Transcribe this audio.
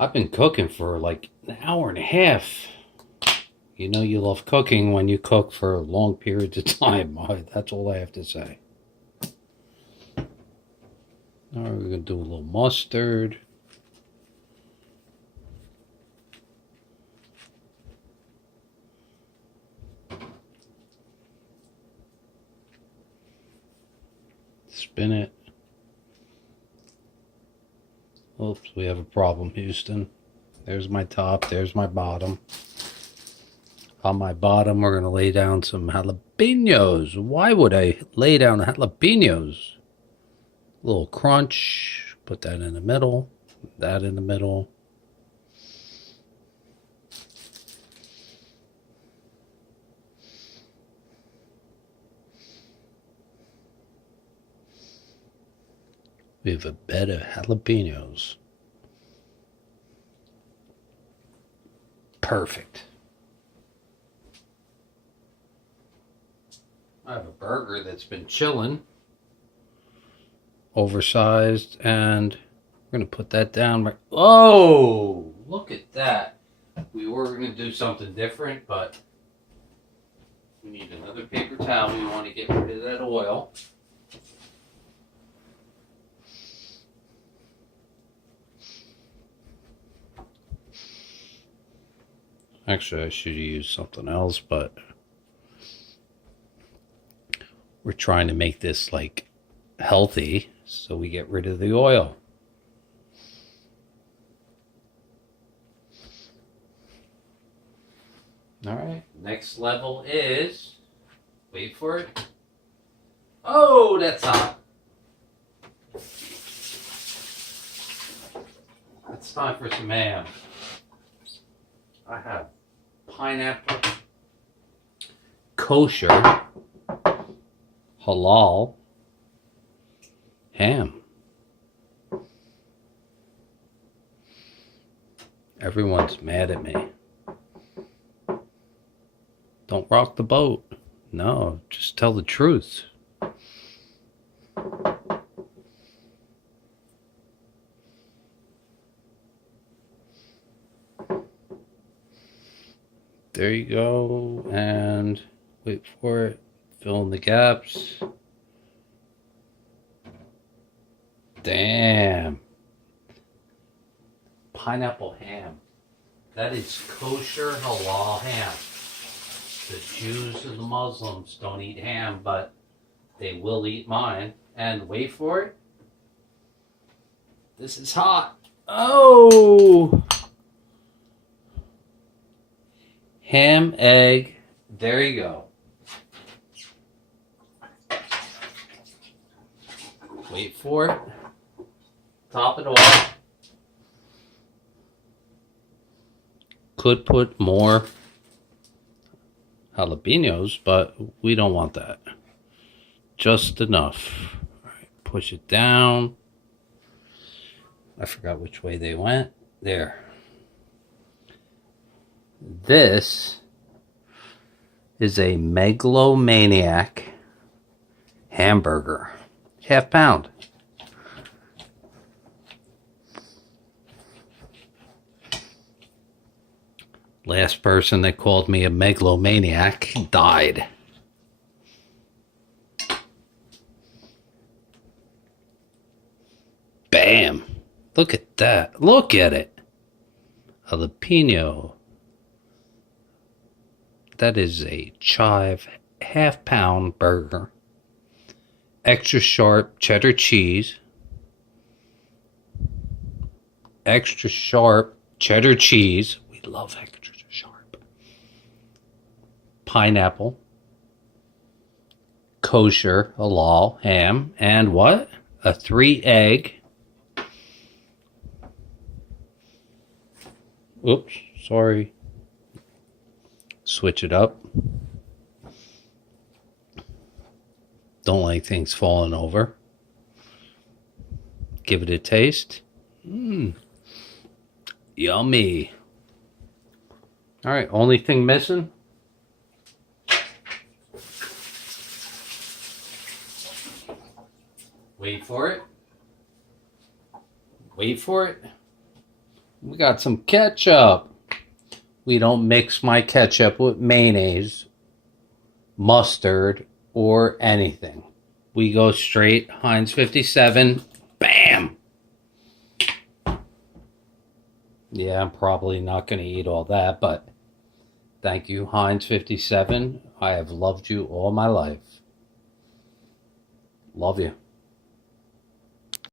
I've been cooking for like an hour and a half. You know you love cooking when you cook for long periods of time. That's all I have to say. All right, we're going to do a little mustard. Spin it. Oops, we have a problem, Houston. There's my top, there's my bottom. On my bottom, we're going to lay down some jalapenos. Why would I lay down jalapenos? A little crunch. Put that in the middle. That in the middle. We have a bed of jalapenos. Perfect. I have a burger that's been chilling, oversized, and we're going to put that down right. Oh, look at that. We were going to do something different, but we need another paper towel. We want to get rid of that oil. Actually, I should use something else, but we're trying to make this like healthy, so we get rid of the oil. All right, next level is, wait for it. Oh, that's hot. It's time for some ham. I have pineapple, kosher, halal, ham. Everyone's mad at me. Don't rock the boat. No, just tell the truth. There you go. And wait for it. Fill in the gaps. Damn. Pineapple ham. That is kosher halal ham. The Jews and the Muslims don't eat ham, but they will eat mine. And wait for it. This is hot. Oh! Ham, egg. There you go. Wait for it. Top it off. Could put more jalapenos, but we don't want that. Just enough. All right, push it down. I forgot which way they went. There. This is a megalomaniac hamburger. Half pound. Last person that called me a megalomaniac died. Bam! Look at that. Look at it. Jalapeno. That is a Chive half-pound burger. Extra sharp cheddar cheese. Extra sharp cheddar cheese. We love extra sharp. Pineapple. Kosher halal ham. And what? A 3-egg. Oops, sorry. Switch it up. Don't like things falling over. Give it a taste. Yummy. All right, only thing missing. Wait for it. Wait for it. We got some ketchup. We don't mix my ketchup with mayonnaise, mustard, or anything. We go straight Heinz 57. Bam! Yeah, I'm probably not going to eat all that, but thank you, Heinz 57. I have loved you all my life. Love you.